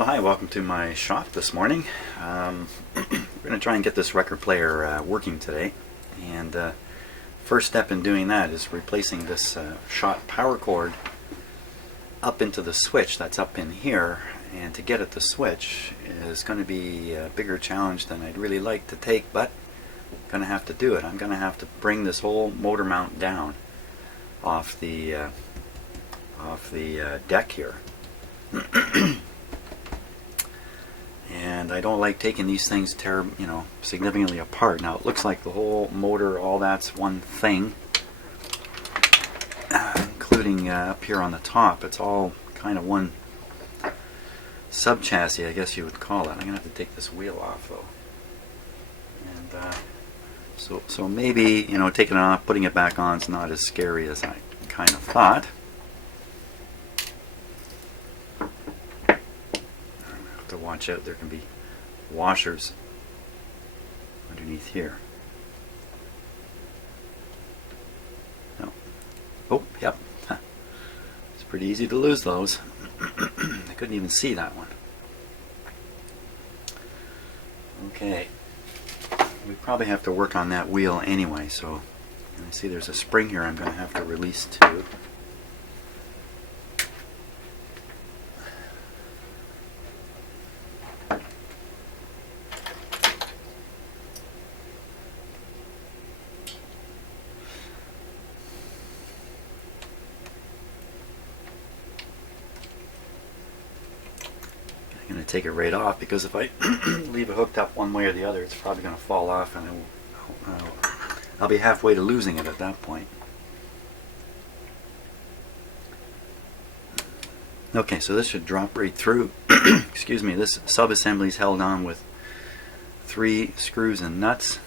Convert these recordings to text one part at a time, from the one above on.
Well, hi, welcome to my shop this morning. We're going to try and get this record player working today. And first step in doing that is replacing this shot power cord up into the switch that's up in here. And to get at the switch is going to be a bigger challenge than I'd really like to take, but I'm going to have to do it. I'm going to have to bring this whole motor mount down off the deck here. And I don't like taking these things significantly apart. Now it looks like the whole motor, all that's one thing, including up here on the top. It's all kind of one sub chassis, I guess you would call it. I'm gonna have to take this wheel off though, and so maybe taking it off, putting it back on is not as scary as I kind of thought. To watch out, there can be washers underneath here. No. Oh, yep. It's pretty easy to lose those. I couldn't even see that one. Okay. We probably have to work on that wheel anyway, so I see there's a spring here I'm going to have to release too. I'm going to take it right off, because if I leave it hooked up one way or the other, it's probably going to fall off, and I'll be halfway to losing it at that point. Okay, so this should drop right through. Excuse me, this sub-assembly is held on with 3 screws and nuts.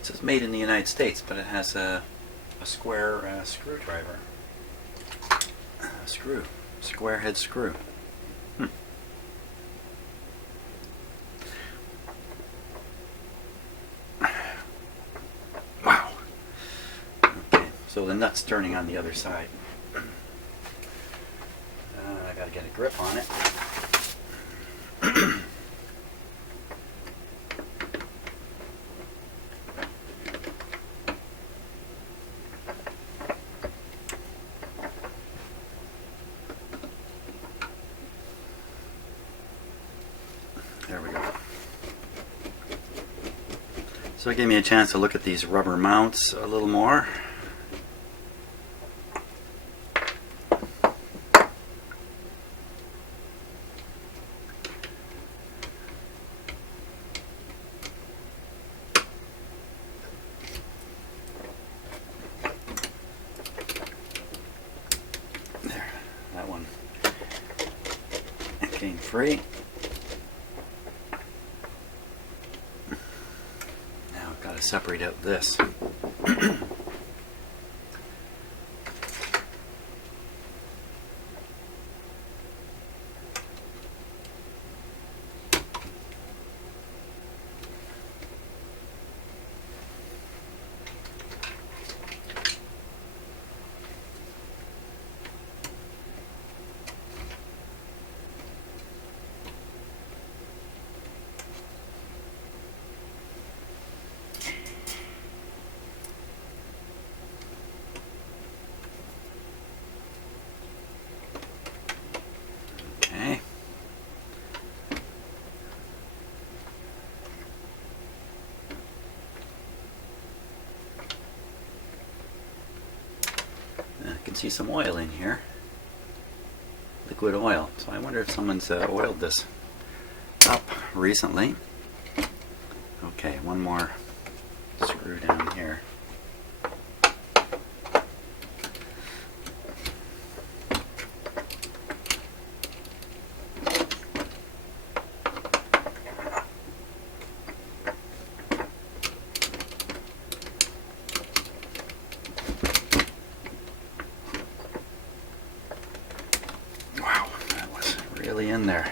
It says made in the United States, but it has a square screwdriver. Square head screw. Wow. Okay, so the nut's turning on the other side. I gotta get a grip on it. There we go. So it gave me a chance to look at these rubber mounts a little more. There, that one came free. Got to separate out this. I can see some oil in here, liquid oil. So I wonder if someone's oiled this up recently. Okay, one more screw down here. Really in there.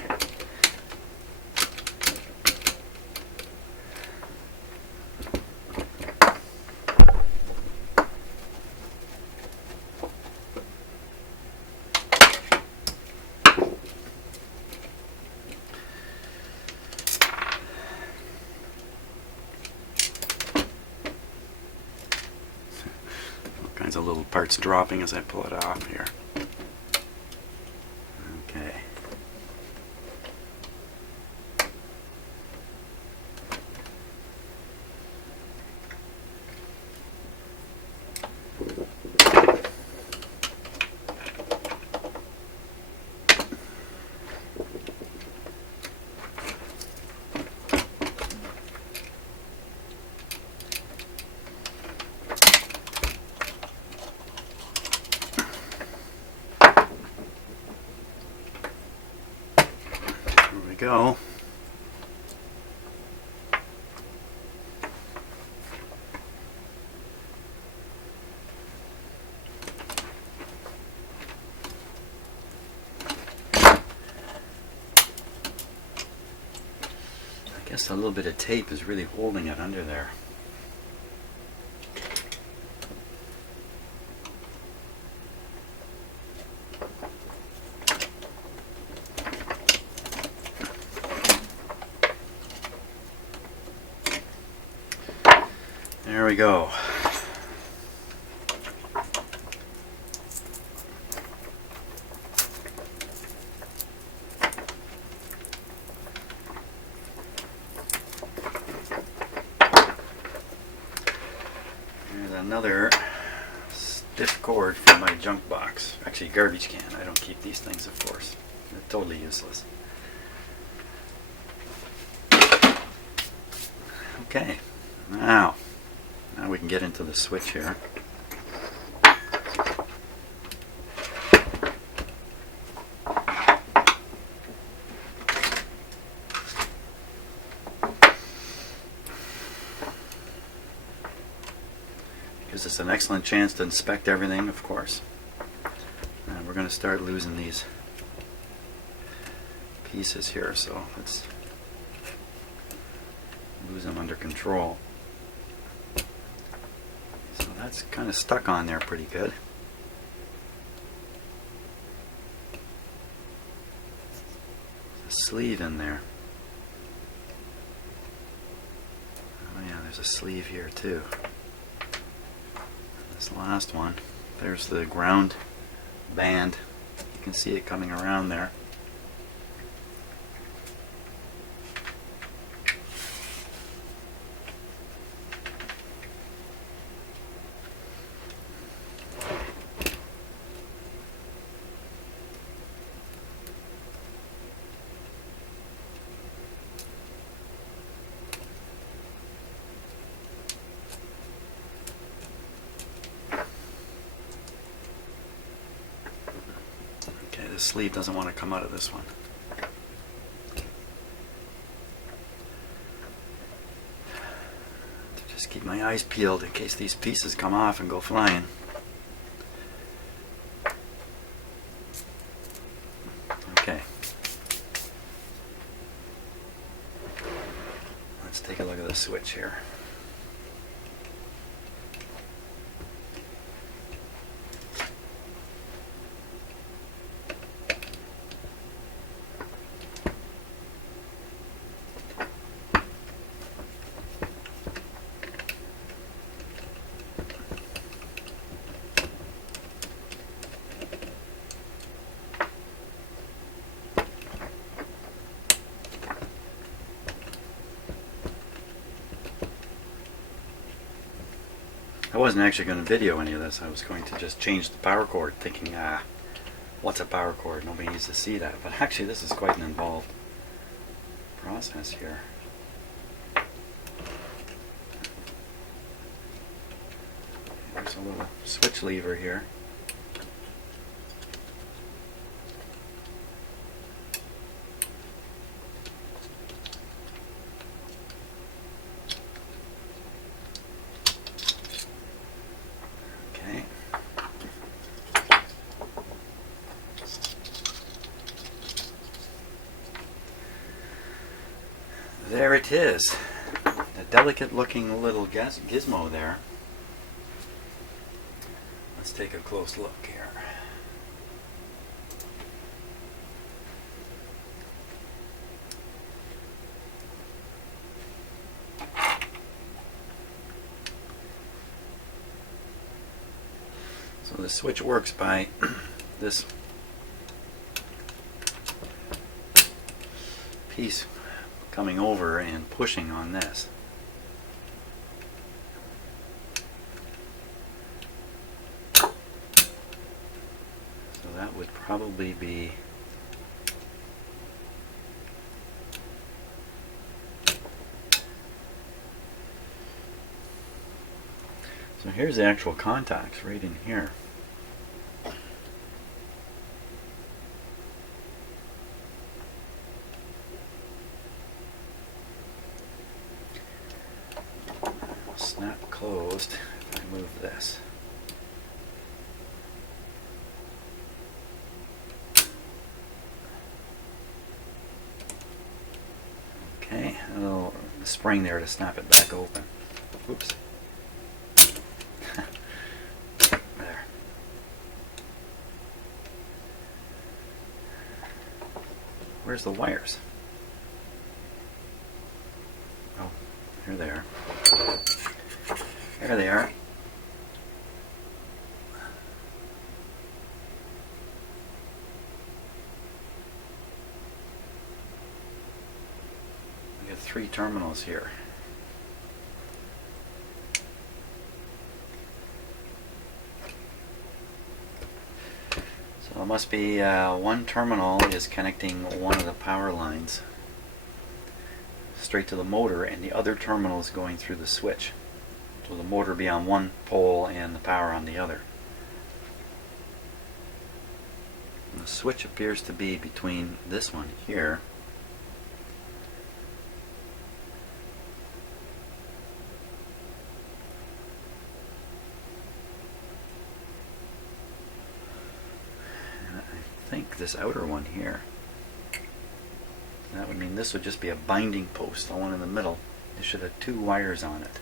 kinds of little parts dropping as I pull it off here. Okay. Go. I guess a little bit of tape is really holding it under there. There we go. Here's another stiff cord from my junk box. Actually, garbage can. I don't keep these things, of course. They're totally useless. Okay, now we can get into the switch here. Gives us an excellent chance to inspect everything, of course. And we're going to start losing these pieces here, so let's lose them under control. So that's kind of stuck on there pretty good. There's a sleeve in there. Oh yeah, there's a sleeve here too. This last one, there's the ground band. You can see it coming around there. The sleeve doesn't want to come out of this one. To just keep my eyes peeled in case these pieces come off and go flying. Okay. Let's take a look at the switch here. I wasn't actually going to video any of this. I was going to just change the power cord, thinking, what's a power cord? Nobody needs to see that. But actually this is quite an involved process here. There's a little switch lever here. There it is, a delicate looking little gizmo there. Let's take a close look here. The switch works by this piece coming over and pushing on this. So that would probably be so here's the actual contacts right in here. Snap closed if I move this. Okay, a little spring there to snap it back open. Oops. There. Where's the wires? Oh, here they are. There they are. We got 3 terminals here. So it must be one terminal is connecting one of the power lines straight to the motor, and the other terminal is going through the switch. So the motor be on one pole and the power on the other. And the switch appears to be between this one here and I think this outer one here. That would mean this would just be a binding post, the one in the middle. It should have 2 wires on it.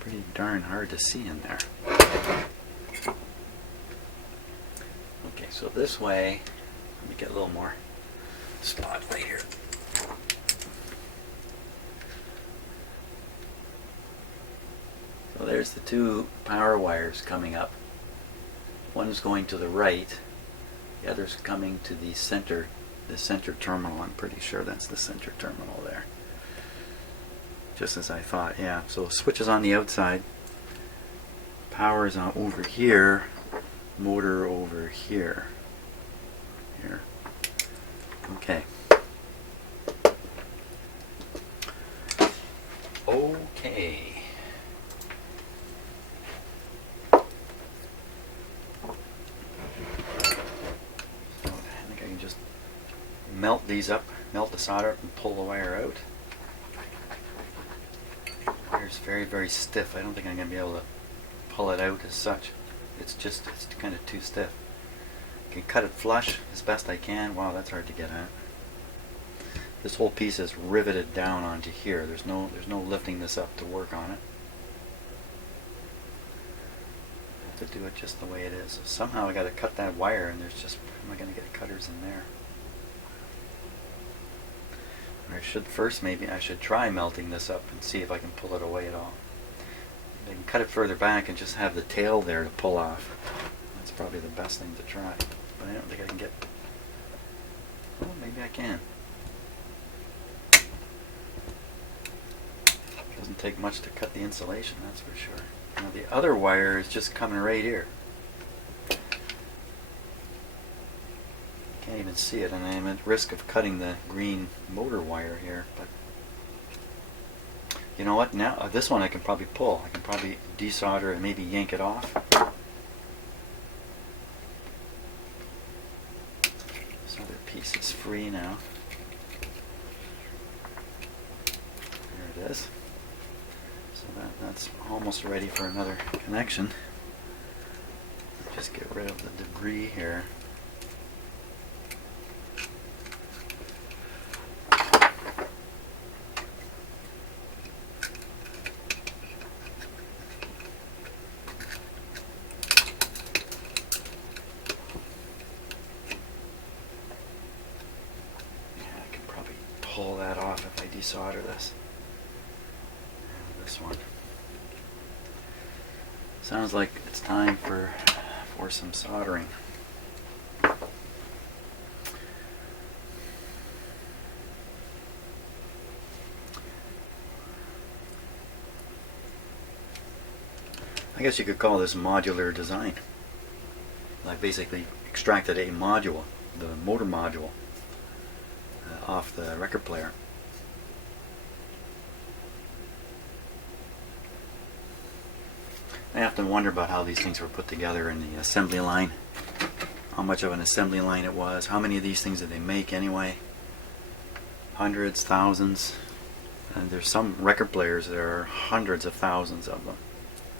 Pretty darn hard to see in there. Okay, so this way, let me get a little more spotlight here. So there's the 2 power wires coming up. One's going to the right, the other's coming to the center terminal. I'm pretty sure that's the center terminal there. Just as I thought, yeah. So switch is on the outside, power is on over here, motor over here. Here. Okay. Okay. So I think I can just melt these up, melt the solder up and pull the wire out. It's very, very stiff. I don't think I'm going to be able to pull it out as such. It's kind of too stiff. I can cut it flush as best I can. Wow, that's hard to get at. This whole piece is riveted down onto here. There's no lifting this up to work on it. I have to do it just the way it is. So somehow I got to cut that wire, and there's just, how am I going to get cutters in there? I should first, maybe I should try melting this up and see if I can pull it away at all. I can cut it further back and just have the tail there to pull off. That's probably the best thing to try. But I don't think I can get... Oh, maybe I can. Doesn't take much to cut the insulation, that's for sure. Now the other wire is just coming right here. Can't even see it, and I'm at risk of cutting the green motor wire here, but you know what, now this one I can probably pull. I can probably desolder and maybe yank it off. This other piece is free now. There it is. So that's almost ready for another connection. Just get rid of the debris here. Pull that off if I desolder this. And this one. Sounds like it's time for some soldering. I guess you could call this modular design. I basically extracted a module, the motor module, off the record player. I often wonder about how these things were put together in the assembly line. How much of an assembly line it was. How many of these things did they make anyway? Hundreds, thousands. And there's some record players, there are hundreds of thousands of them.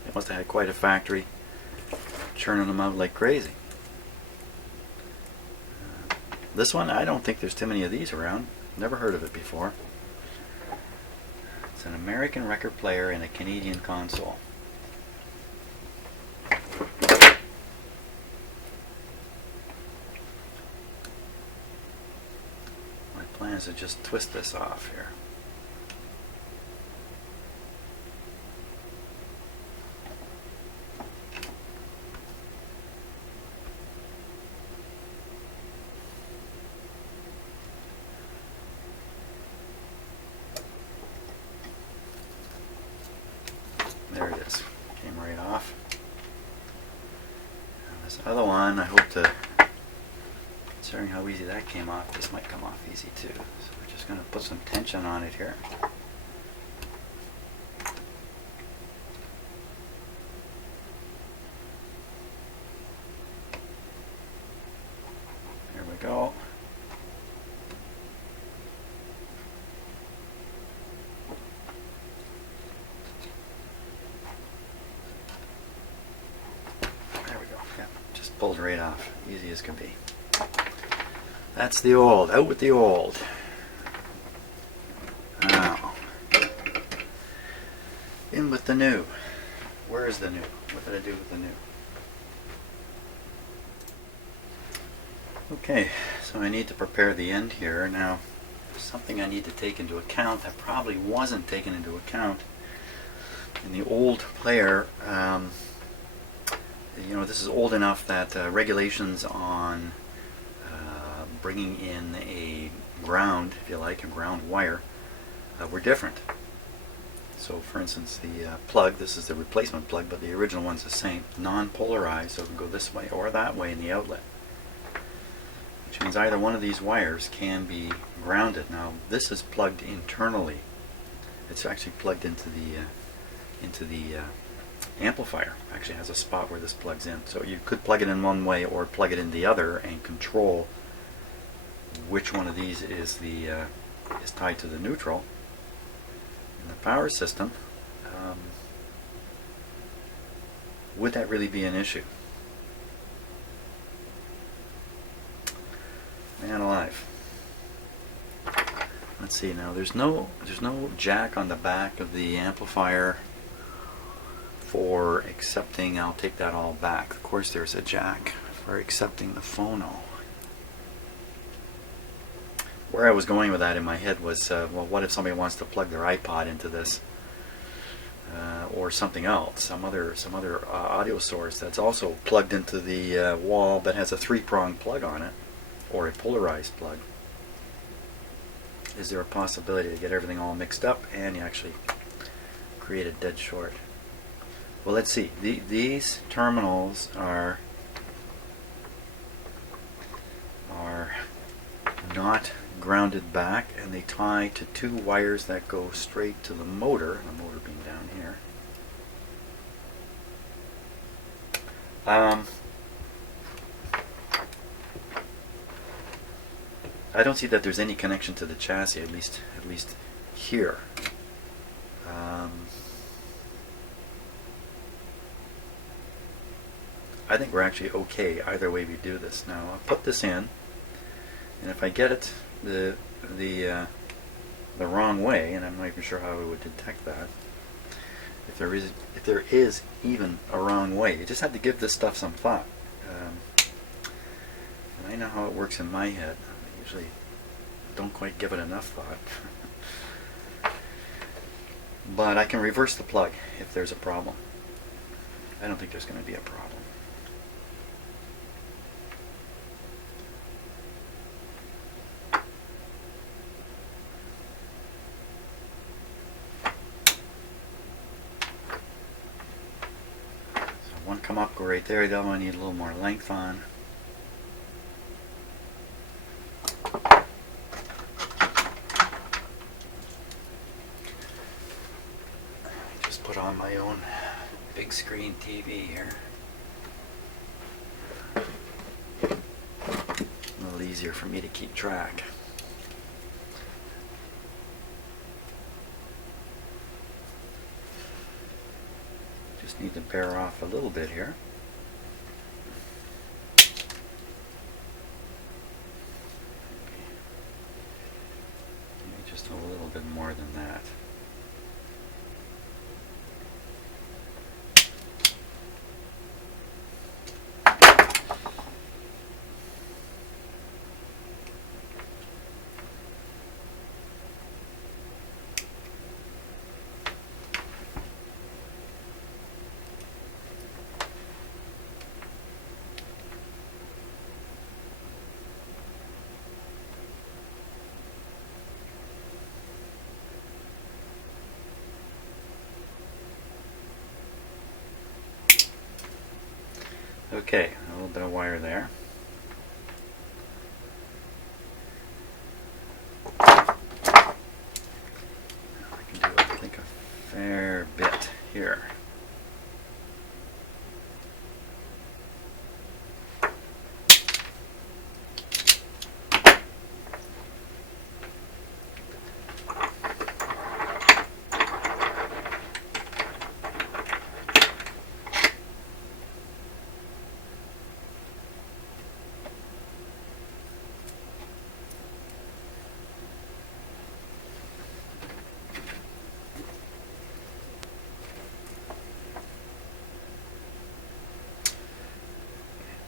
They must have had quite a factory, churning them out like crazy. This one, I don't think there's too many of these around. Never heard of it before. It's an American record player and a Canadian console. My plan is to just twist this off here. There it is. Came right off. And this other one, I hope to, considering how easy that came off, this might come off easy too. So we're just going to put some tension on it here. There we go. Pulled right off, easy as can be. That's the old, out with the old. Now, in with the new. Where is the new? What did I do with the new? Okay, so I need to prepare the end here. Now, there's something I need to take into account that probably wasn't taken into account in the old player. You know, this is old enough that regulations on bringing in a ground, if you like, a ground wire, were different. So, for instance, the plug, this is the replacement plug, but the original one's the same, non-polarized, so it can go this way or that way in the outlet. Which means either one of these wires can be grounded. Now, this is plugged internally. It's actually plugged into the amplifier. Actually has a spot where this plugs in, so you could plug it in one way or plug it in the other and control which one of these is tied to the neutral. In the power system, would that really be an issue? Man alive. Let's see now. There's no jack on the back of the amplifier for accepting. I'll take that all back. Of course there's a jack for accepting the phono. Where I was going with that in my head was, well, what if somebody wants to plug their iPod into this, or something else, some other audio source that's also plugged into the wall but has a 3-prong plug on it, or a polarized plug. Is there a possibility to get everything all mixed up and you actually create a dead short? Well, let's see. These terminals are not grounded back, and they tie to 2 wires that go straight to the motor being down here. I don't see that there's any connection to the chassis, at least here. I think we're actually okay either way we do this. Now I'll put this in, and if I get it the wrong way, and I'm not even sure how I would detect that, if there is even a wrong way, you just have to give this stuff some thought. And I know how it works in my head. I usually don't quite give it enough thought. But I can reverse the plug if there's a problem. I don't think there's going to be a problem. So one come up, go right there. The other one I need a little more length on. Just put on my own big screen TV here. A little easier for me to keep track. Just need to bear off a little bit here. Maybe just a little bit more than that. Okay, a little bit of wire there. I can do, I think, a fair bit here.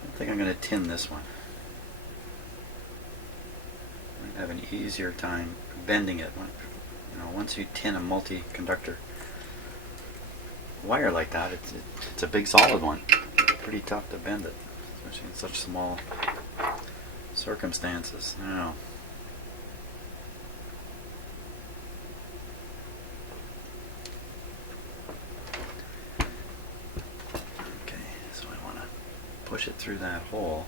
I think I'm going to tin this one. I have an easier time bending it. Once you tin a multi-conductor wire like that, it's a big solid one. Pretty tough to bend it, especially in such small circumstances. Now, okay, so I want to push it through that hole.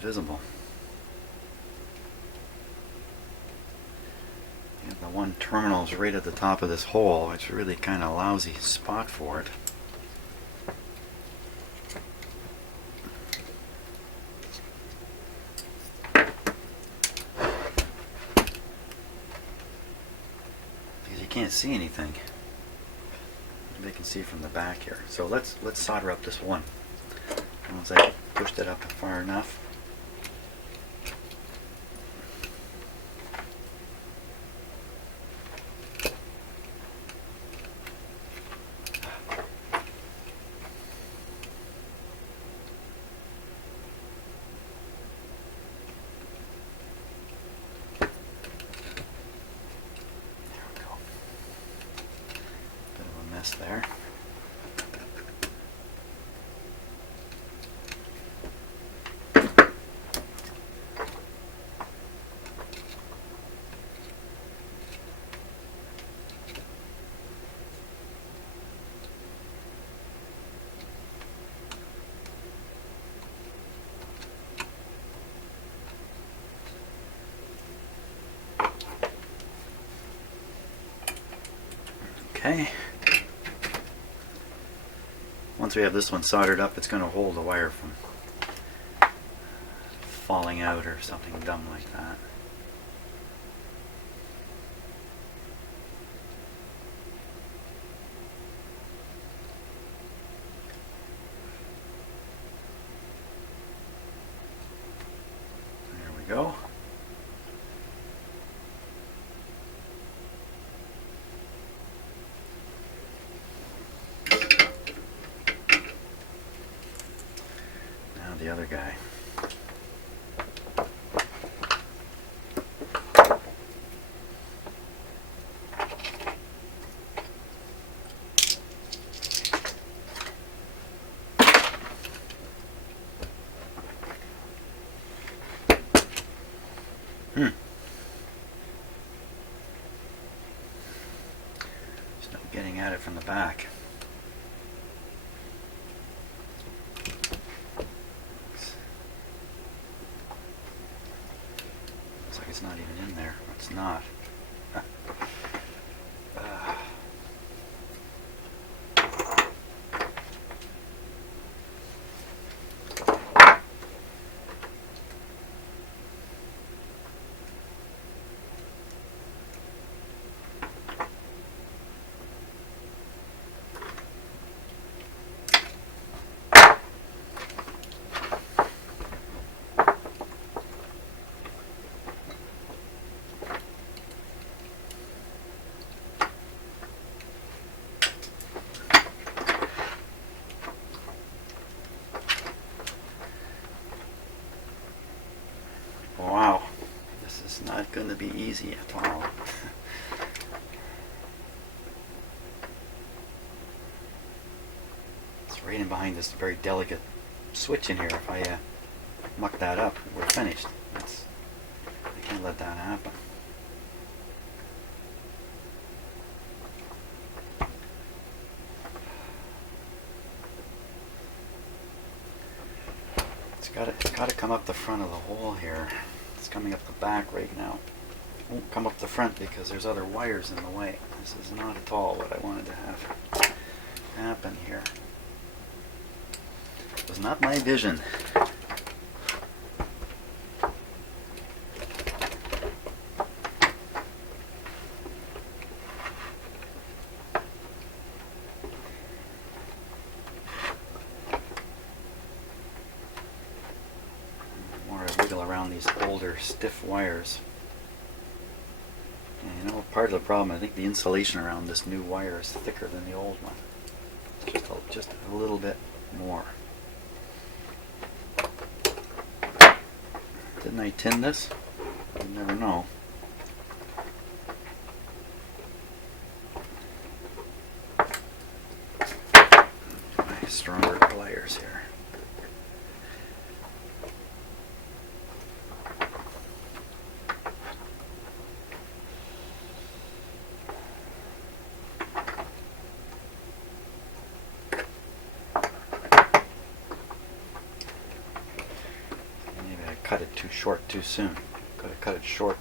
Invisible. And the one terminal is right at the top of this hole, which is really kind of a lousy spot for it. Because you can't see anything. Maybe you can see from the back here. So let's solder up this one. Once I pushed it up far enough. There. Okay. once we have this one soldered up, it's going to hold the wire from falling out or something dumb like that. There we go. Now the other guy. Just not getting at it from the back. Looks like it's not even in there. It's not. Wow, this is not going to be easy at all. It's right in behind this very delicate switch in here. If I muck that up, we're finished. I can't let that happen. It's got to come up the front of the hole here. It's coming up the back right now. It won't come up the front because there's other wires in the way. This is not at all what I wanted to have happen here. It was not my vision. Around these older stiff wires. And you know, part of the problem, I think the insulation around this new wire is thicker than the old one. Just a little bit more. Didn't I tin this? You never know. My stronger pliers here. Cut it too short too soon. Could have cut it short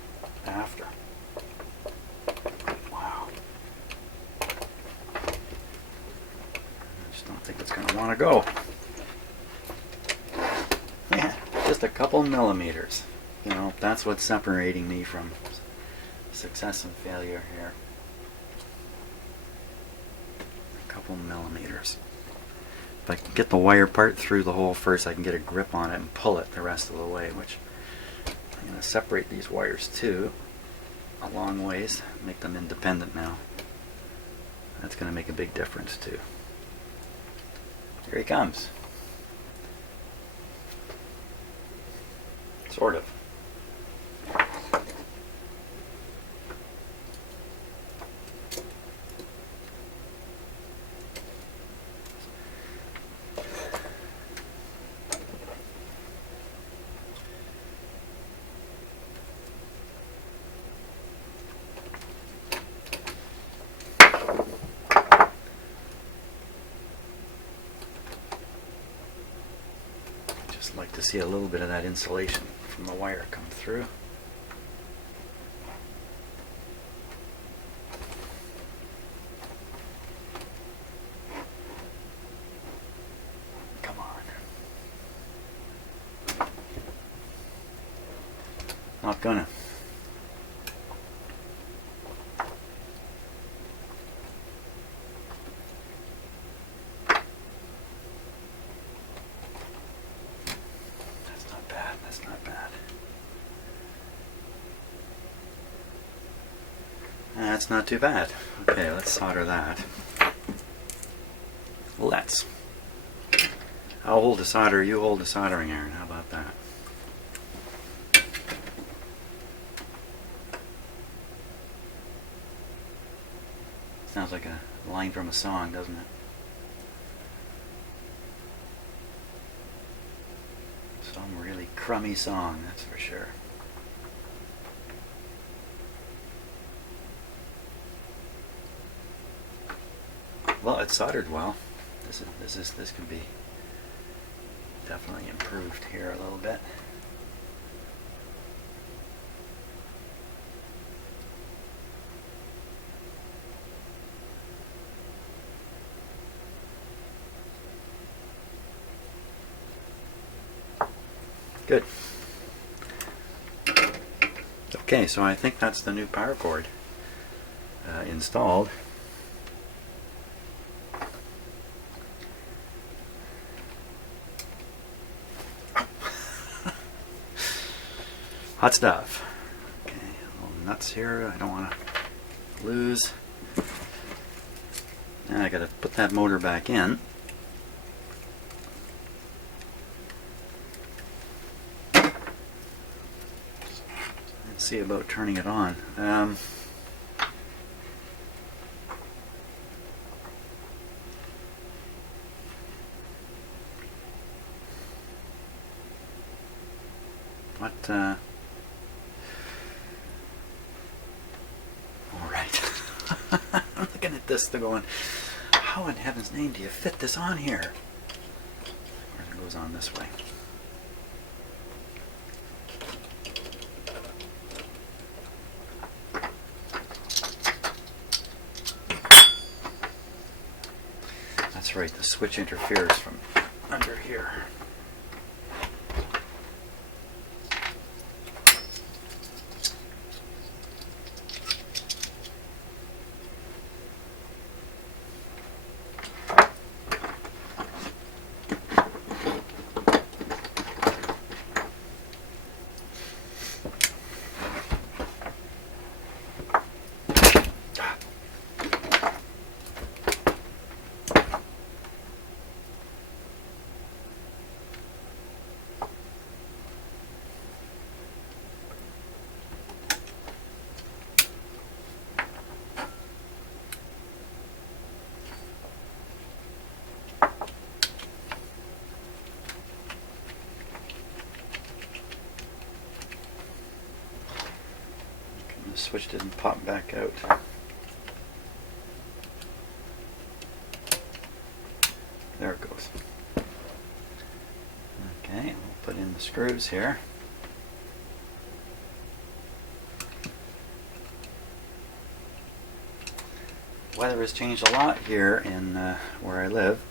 after. Wow. I just don't think it's going to want to go. Yeah, just a couple millimeters. You know, that's what's separating me from success and failure here. A couple millimeters. If I can get the wire part through the hole first, I can get a grip on it and pull it the rest of the way, which I'm going to separate these wires too a long ways, make them independent now. That's going to make a big difference too. Here he comes. Sort of. Like to see a little bit of that insulation from the wire come through. not gonna. That's not bad, that's not bad. That's not too bad. Okay, let's solder that. Let's. I'll hold the solder, you hold the soldering iron. How about that? Sounds like a line from a song, doesn't it? Some really crummy song, that's for sure. Well, it's soldered well. This could be definitely improved here a little bit. Good. Okay, so I think that's the new power cord installed. Hot stuff. Okay, a little nuts here. I don't want to lose. Now I got to put that motor back in. See about turning it on. All right. I'm looking at this, they're going, how in heaven's name do you fit this on here? Or it goes on this way. That's right, the switch interferes from under here. The switch didn't pop back out. There it goes. Okay, we'll put in the screws here. Weather has changed a lot here in where I live.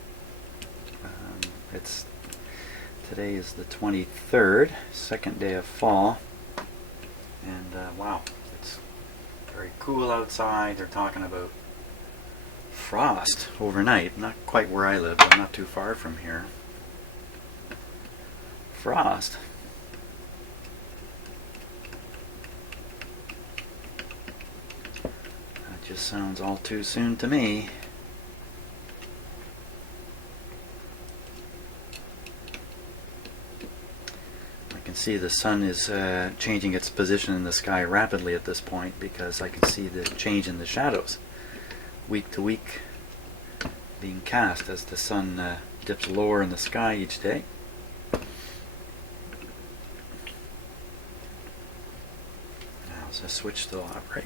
Today is the 23rd, second day of fall, and wow, it's very cool outside. They're talking about frost overnight. Not quite where I live, but not too far from here. Frost. That just sounds all too soon to me. I can see the sun is changing its position in the sky rapidly at this point, because I can see the change in the shadows week to week being cast as the sun dips lower in the sky each day. Now is the switch still off, right?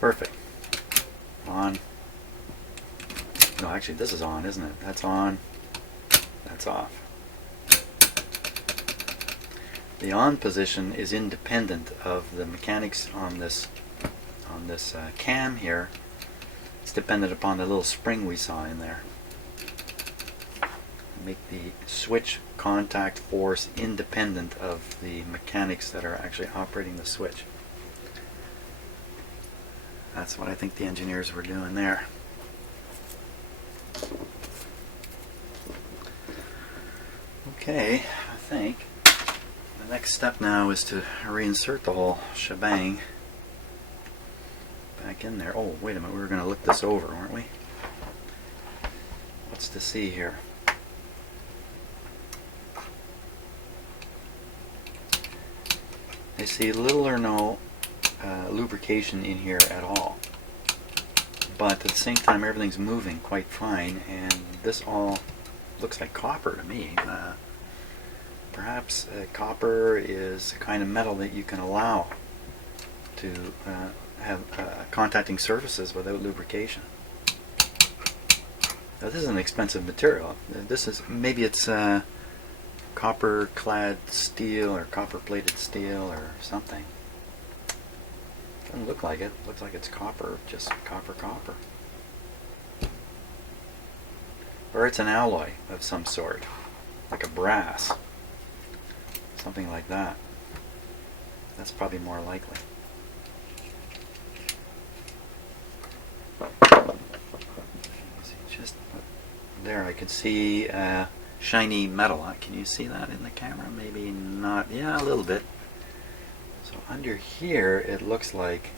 Perfect. On. No, actually this is on, isn't it? That's on. That's off. The on position is independent of the mechanics on this cam here. It's dependent upon the little spring we saw in there. make the switch contact force independent of the mechanics that are actually operating the switch. That's what I think the engineers were doing there. Okay, I think the next step now is to reinsert the whole shebang back in there. Oh, wait a minute, we were going to look this over, weren't we? What's to see here? I see little or no lubrication in here at all, but at the same time everything's moving quite fine, and this all looks like copper to me. Perhaps copper is a kind of metal that you can allow to have contacting surfaces without lubrication. Now, this is an expensive material. This is, maybe it's copper clad steel or copper plated steel or something. Doesn't look like it. Looks like it's copper, just copper. Or it's an alloy of some sort, like a brass. Something like that. That's probably more likely. Just there I could see shiny metal. Can you see that in the camera? Maybe not. Yeah, a little bit. So under here it looks like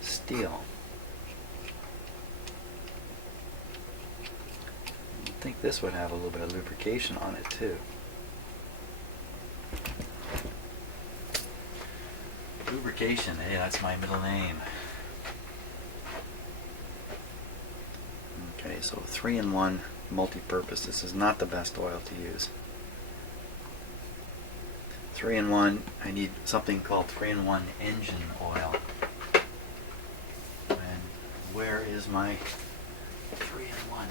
steel. I think this would have a little bit of lubrication on it too. Lubrication, hey, that's my middle name. Okay, so 3-in-1 multi-purpose. This is not the best oil to use. 3-in-1, I need something called 3-in-1 engine oil. And where is my 3-in-1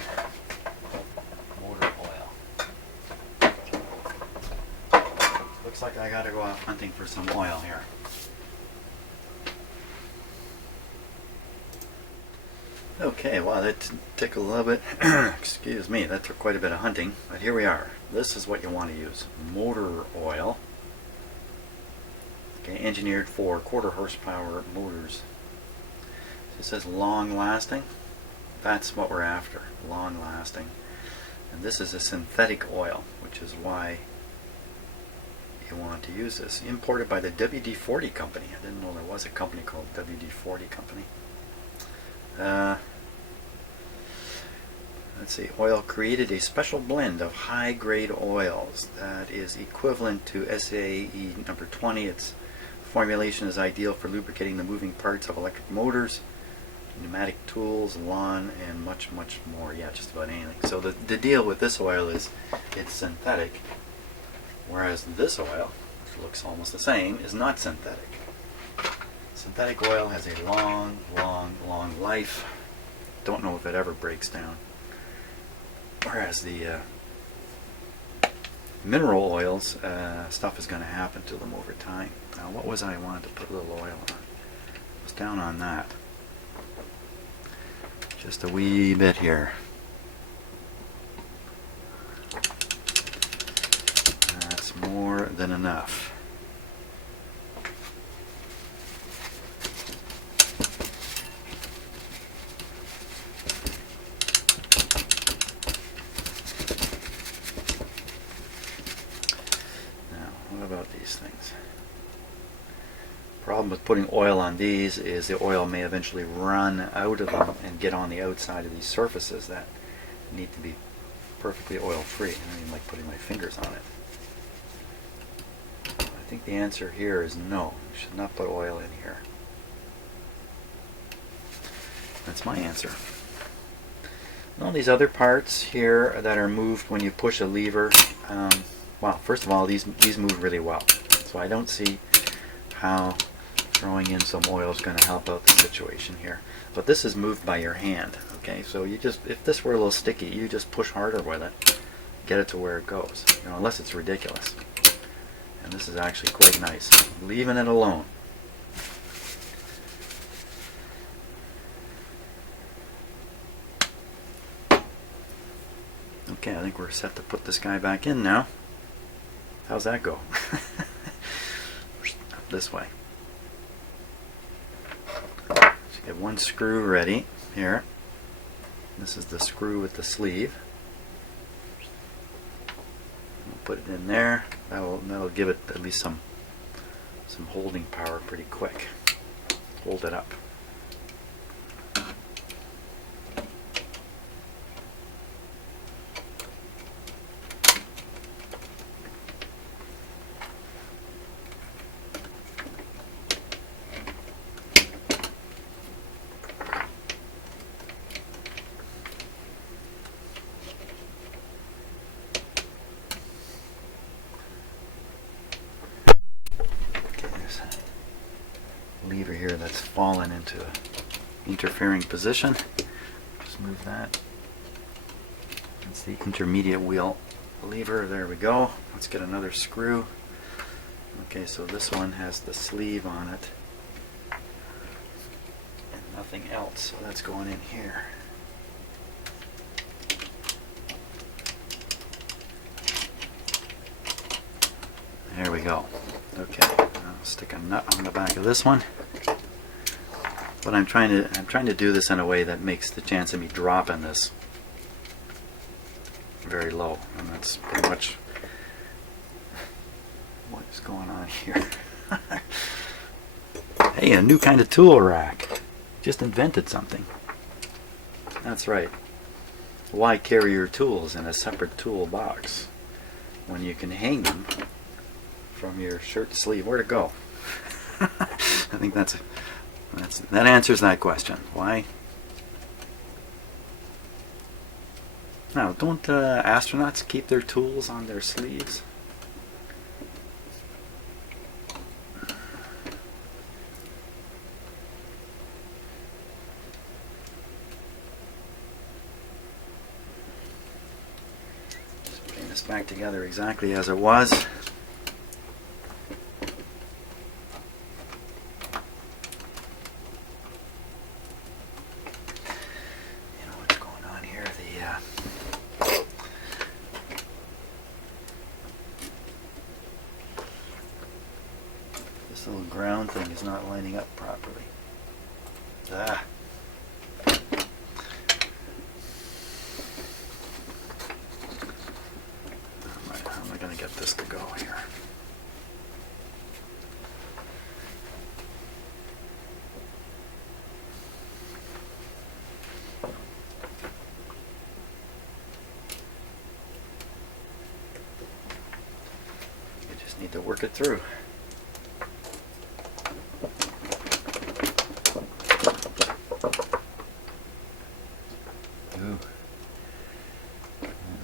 motor oil? Looks like I gotta go out hunting for some oil here. Okay, well, that took a little bit, excuse me, that took quite a bit of hunting, but here we are. This is what you want to use. Motor oil. Okay, engineered for 1/4 horsepower motors. It says long lasting. That's what we're after, long lasting. And this is a synthetic oil, which is why you want to use this. Imported by the WD-40 company. I didn't know there was a company called WD-40 company. Let's see, oil created a special blend of high-grade oils that is equivalent to SAE number 20. Its formulation is ideal for lubricating the moving parts of electric motors, pneumatic tools, lawn, and much, much more. Yeah, just about anything. So the deal with this oil is it's synthetic, whereas this oil, which looks almost the same, is not synthetic. Synthetic oil has a long, long, long life. Don't know if it ever breaks down. Whereas the mineral oils, stuff is going to happen to them over time. Now, what was I wanted to put a little oil on? I was down on that. Just a wee bit here. That's more than enough. Things. Problem with putting oil on these is the oil may eventually run out of them and get on the outside of these surfaces that need to be perfectly oil free. I don't even like putting my fingers on it. I think the answer here is no. You should not put oil in here. That's my answer. All these other parts here that are moved when you push a lever, well, first of all, these move really well. So I don't see how throwing in some oil is going to help out the situation here. But this is moved by your hand. Okay, so you just, if this were a little sticky, you just push harder with it, get it to where it goes. You know, unless it's ridiculous. And this is actually quite nice. Leaving it alone. Okay, I think we're set to put this guy back in now. How's that go? Up this way. So get one screw ready here. This is the screw with the sleeve. We'll put it in there. That'll give it at least some holding power pretty quick. Hold it up. Lever here that's fallen into an interfering position. Just move that. That's the intermediate wheel lever. There we go. Let's get another screw. Okay, so this one has the sleeve on it and nothing else, so that's going in here. There we go. Okay, I'll stick a nut on the back of this one. But I'm trying to do this in a way that makes the chance of me dropping this very low, and that's pretty much what is going on here. Hey, a new kind of tool rack. Just invented something. That's right. Why carry your tools in a separate tool box when you can hang them from your shirt sleeve? Where'd it go? I think that answers that question. Why? Now, don't astronauts keep their tools on their sleeves? Just putting this back together exactly as it was. This little ground thing is not lining up properly. Ah. Alright, how am I going to get this to go here? You just need to work it through.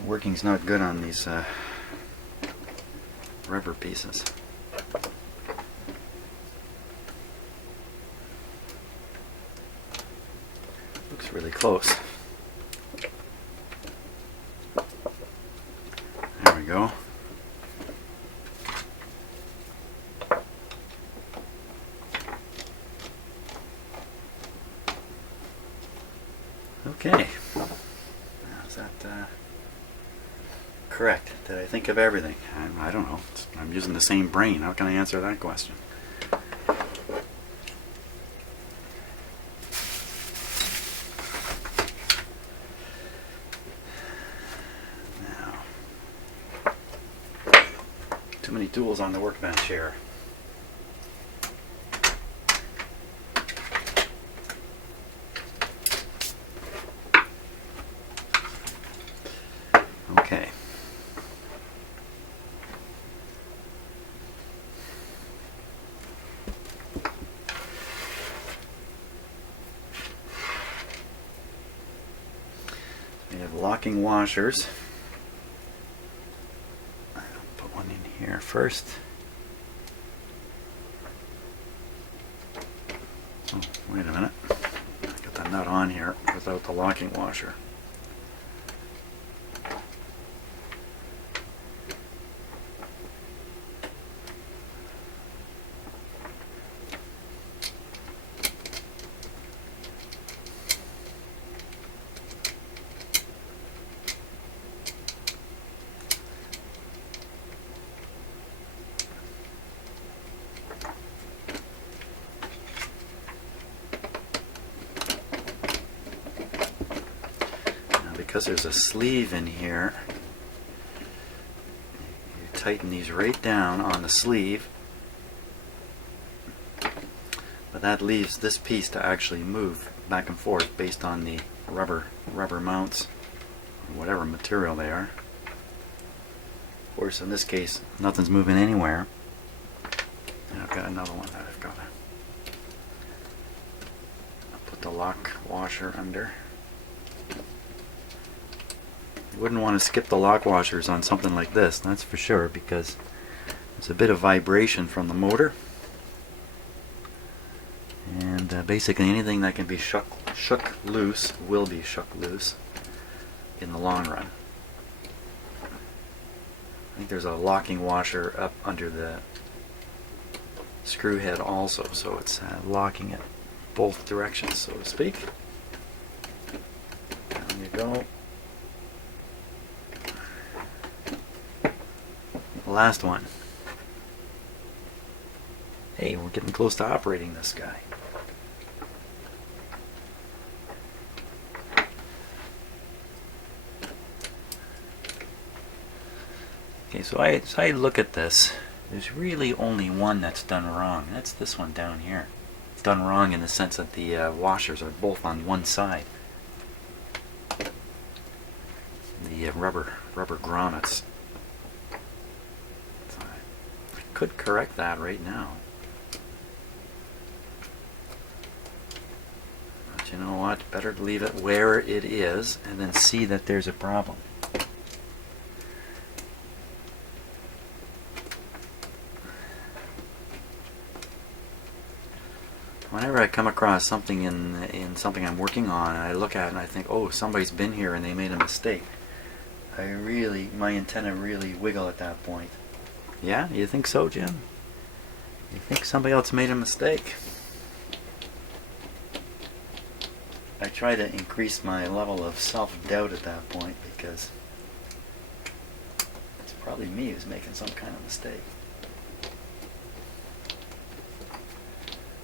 Working's not good on these rubber pieces. Looks really close. There we go. Okay. How's that? Correct. Did I think of everything? I don't know. I'm using the same brain. How can I answer that question? Now, too many tools on the workbench here. Okay. We have locking washers. I'll put one in here first. Oh, wait a minute. Got the nut on here without the locking washer. because there's a sleeve in here, you tighten these right down on the sleeve, but that leaves this piece to actually move back and forth based on the rubber mounts, whatever material they are. Of course, in this case, nothing's moving anywhere. And I've got another one that I've got to put the lock washer under. You wouldn't want to skip the lock washers on something like this, that's for sure, because there's a bit of vibration from the motor. And basically anything that can be shook loose will be shook loose in the long run. I think there's a locking washer up under the screw head also, so it's locking it both directions, so to speak. Down you go. The last one. Hey, we're getting close to operating this guy. Okay, so I look at this. There's really only one that's done wrong. That's this one down here. It's done wrong in the sense that the washers are both on one side. The rubber grommets. So I could correct that right now. But you know what? Better to leave it where it is and then see that there's a problem. Whenever I come across something in something I'm working on, and I look at it and I think, oh, somebody's been here and they made a mistake, my antenna really wiggle at that point. Yeah, you think so, Jim? You think somebody else made a mistake? I try to increase my level of self-doubt at that point because it's probably me who's making some kind of mistake.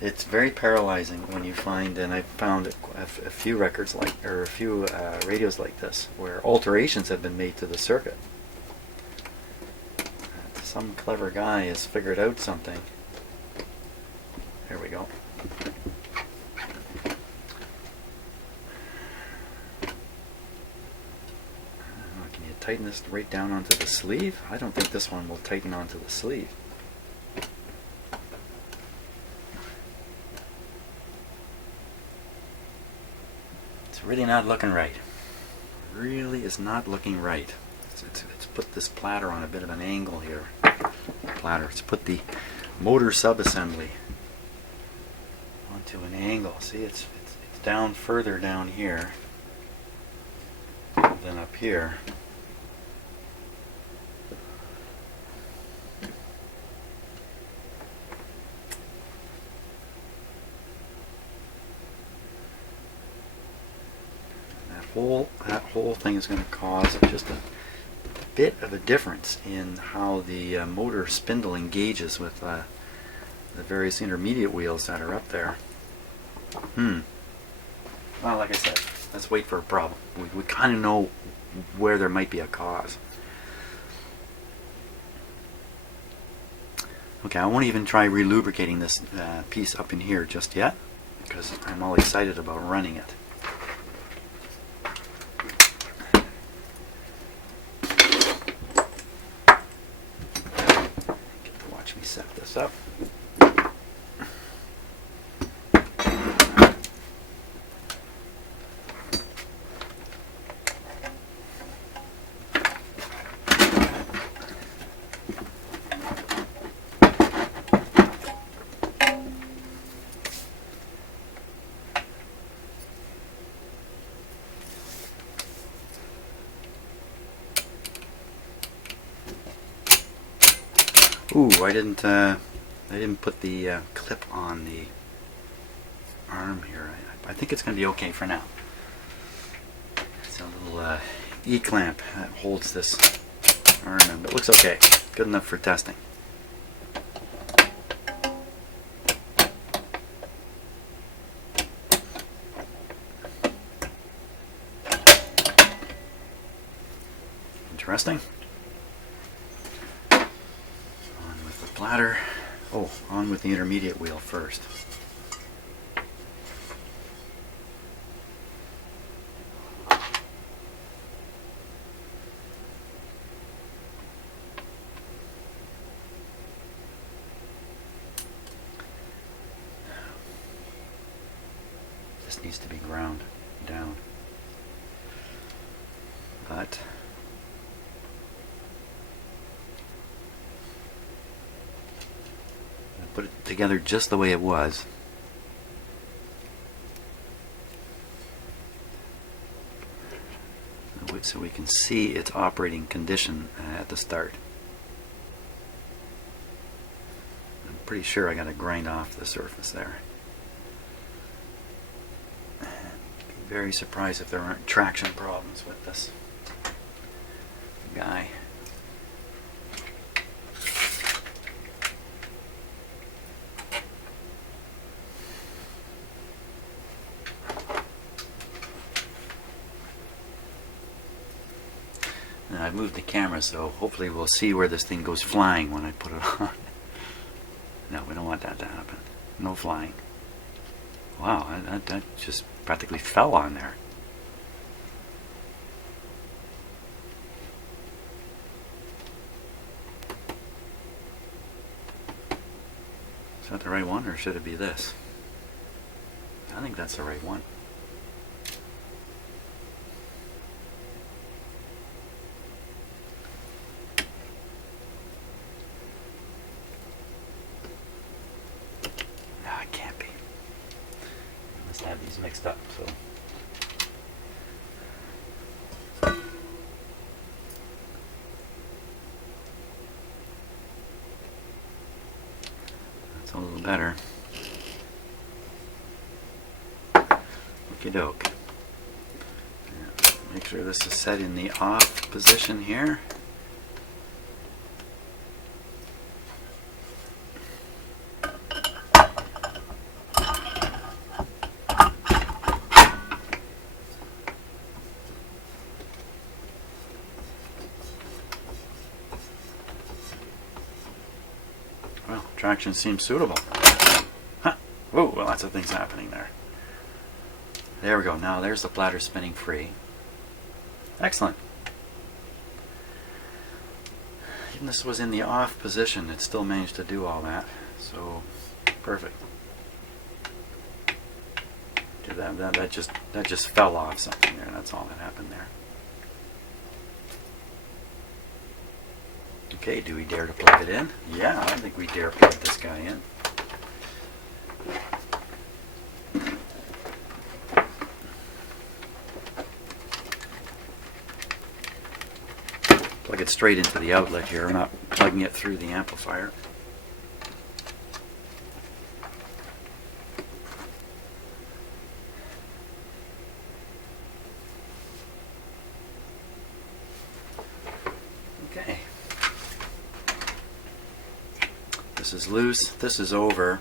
It's very paralyzing when you find, and I've found a few records like, or a few radios like this, where alterations have been made to the circuit. Some clever guy has figured out something. There we go. Can you tighten this right down onto the sleeve? I don't think this one will tighten onto the sleeve. Really not looking right. Really is not looking right. It's put this platter on a bit of an angle here. It's put the motor subassembly onto an angle. See, it's down further down here than up here. That whole thing is going to cause just a bit of a difference in how the motor spindle engages with the various intermediate wheels that are up there. Well, like I said, let's wait for a problem. We kind of know where there might be a cause. Okay, I won't even try relubricating this piece up in here just yet because I'm all excited about running it. Set this up. Ooh, I didn't put the clip on the arm here. I think it's going to be okay for now. It's a little E-clamp that holds this arm in, but it looks okay. Good enough for testing. Interesting. On with the bladder. Oh, on with the intermediate wheel first. This needs to be ground down. But I put it together just the way it was. So we can see its operating condition at the start. I'm pretty sure I got to grind off the surface there. Be very surprised if there aren't traction problems with this guy. And I've moved the camera, so hopefully we'll see where this thing goes flying when I put it on. No, we don't want that to happen. No flying. Wow, that just practically fell on there. Is that the right one, or should it be this? I think that's the right one. No, it can't be. I must have these mixed up, so. That's a little better. Okie doke. Yeah, make sure this is set in the off position here. Well, traction seems suitable. Huh. Whoa, well, lots of things happening there. There we go. Now there's the bladder spinning free. Excellent. Even this was in the off position, it still managed to do all that. So, perfect. That just fell off something there. That's all that happened there. Okay, do we dare to plug it in? Yeah, I think we dare plug this guy in. Plug it straight into the outlet here. We're not plugging it through the amplifier. Okay. This is loose. This is over.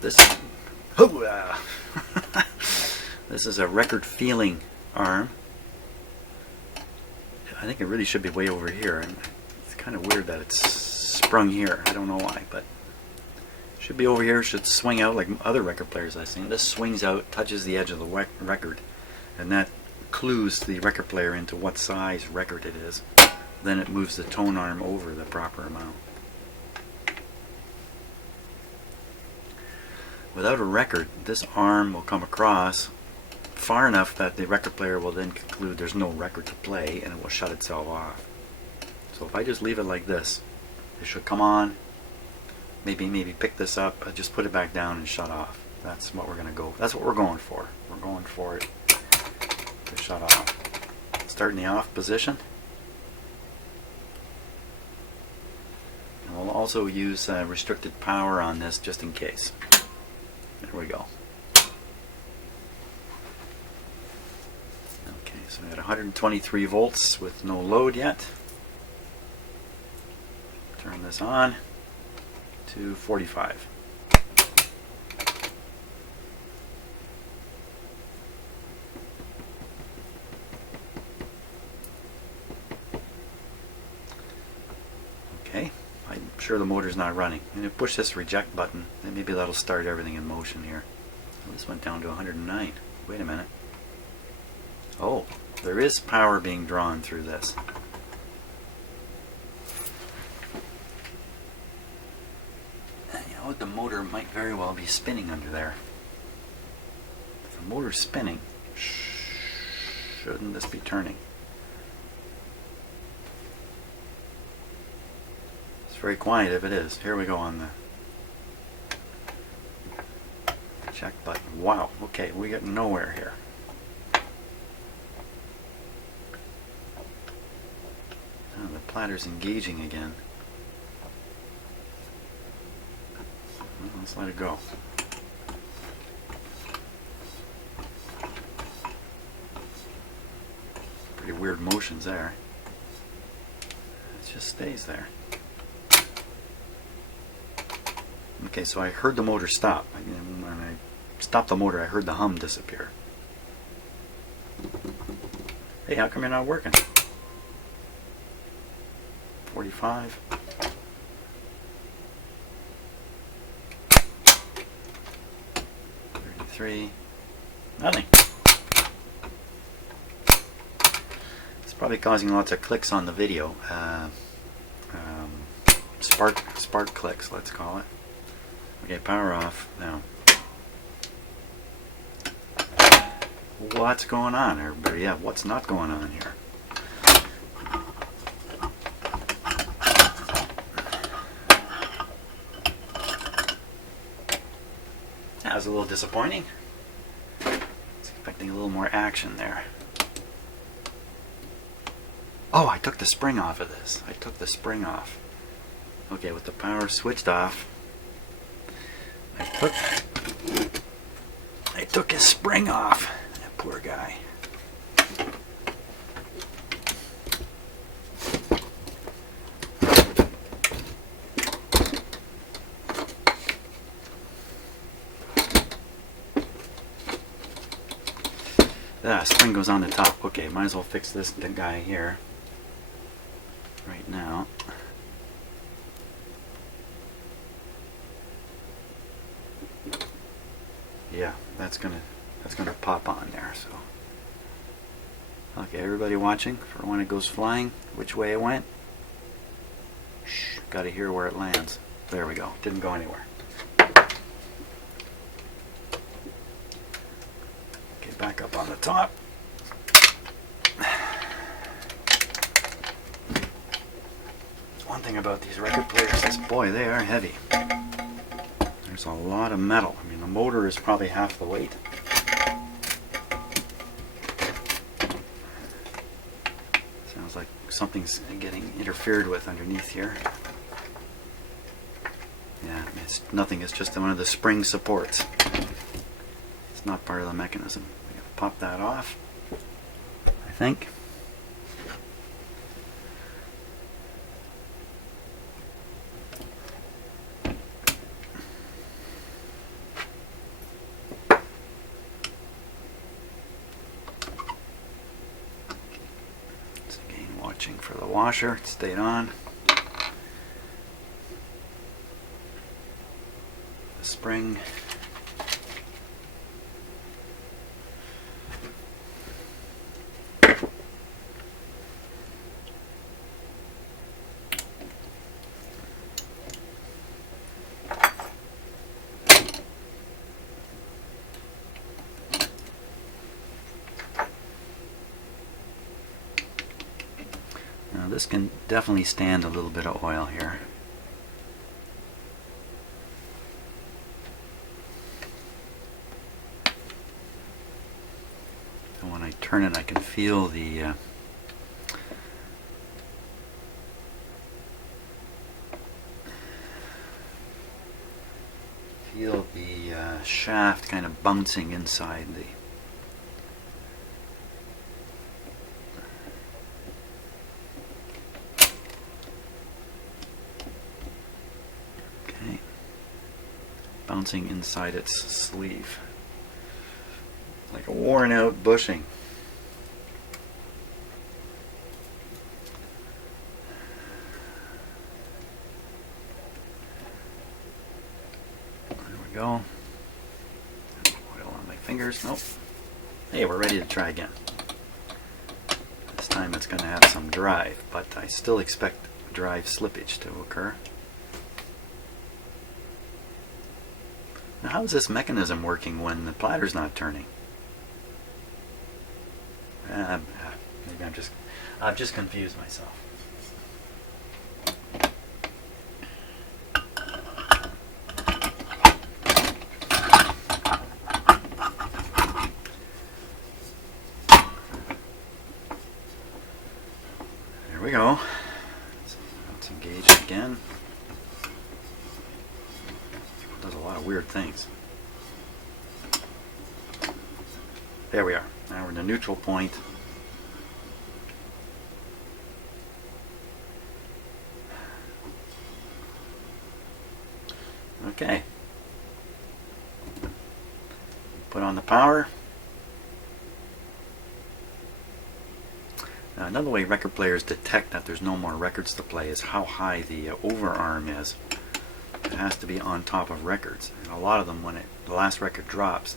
This this is a record feeling arm. I think it really should be way over here, and it's kind of weird that it's sprung here. I don't know why, but it should be over here. It should swing out like other record players I've seen. This swings out, touches the edge of the record, and that clues the record player into what size record it is. Then it moves the tone arm over the proper amount. Without a record, this arm will come across far enough that the record player will then conclude there's no record to play, and it will shut itself off. So if I just leave it like this, it should come on, maybe pick this up, just put it back down and shut off. That's what we're going to go. That's what we're going for. We're going for it to shut off. Start in the off position. And we'll also use restricted power on this just in case. There we go. Okay, so we had 123 volts with no load yet. Turn this on to 45. I'm sure the motor's not running. And if I push this reject button, then maybe that'll start everything in motion here. Well, this went down to 109. Wait a minute. Oh, there is power being drawn through this. And you know, the motor might very well be spinning under there. If the motor's spinning, shouldn't this be turning? It's very quiet if it is. Here we go on the check button. Wow, okay, we get nowhere here. Oh, the platter's engaging again. Well, let's let it go. Pretty weird motions there. It just stays there. Okay, so I heard the motor stop. When I stopped the motor, I heard the hum disappear. Hey, how come you're not working? 45. Nothing. It's probably causing lots of clicks on the video. Spark clicks, let's call it. Okay, power off now. What's going on, everybody? Yeah, what's not going on here? That was a little disappointing. I was expecting a little more action there. Oh, I took the spring off of this. I took the spring off. Okay, with the power switched off, I took his spring off. That poor guy. Spring goes on the top. Okay, might as well fix this guy here right now. Yeah, that's gonna pop on there. So, okay, everybody watching for when it goes flying, which way it went. Shh, gotta hear where it lands. There we go. Didn't go anywhere. Okay, back up on the top. One thing about these record players is, boy, they are heavy. There's a lot of metal. I mean, the motor is probably half the weight. Sounds like something's getting interfered with underneath here. Yeah, it's nothing. It's just one of the spring supports. It's not part of the mechanism. We gotta pop that off, I think. For the washer, it stayed on. The spring. Now this can definitely stand a little bit of oil here. And when I turn it, I can feel the shaft kind of bouncing inside the. Bouncing inside its sleeve, like a worn out bushing. Nope. Hey, we're ready to try again. This time it's going to have some drive, but I still expect drive slippage to occur. Now, how is this mechanism working when the platter's not turning? Maybe I've just confused myself. There we go. Let's engage it again. It does a lot of weird things. There we are. Now we're in the neutral point. Okay. Put on the power. Now, another way record players detect that there's no more records to play is how high the overarm is. It has to be on top of records. And a lot of them, when the last record drops,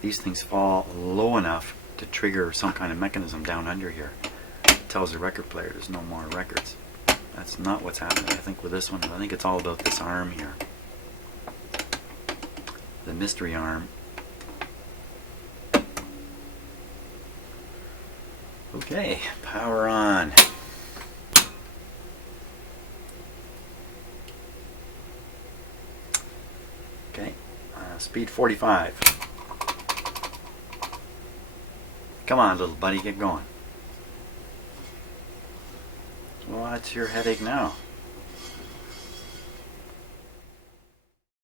these things fall low enough to trigger some kind of mechanism down under here. It tells the record player there's no more records. That's not what's happening, I think, with this one. I think it's all about this arm here. The mystery arm. Okay, power on. Okay, speed 45. Come on, little buddy, get going. What's your headache now?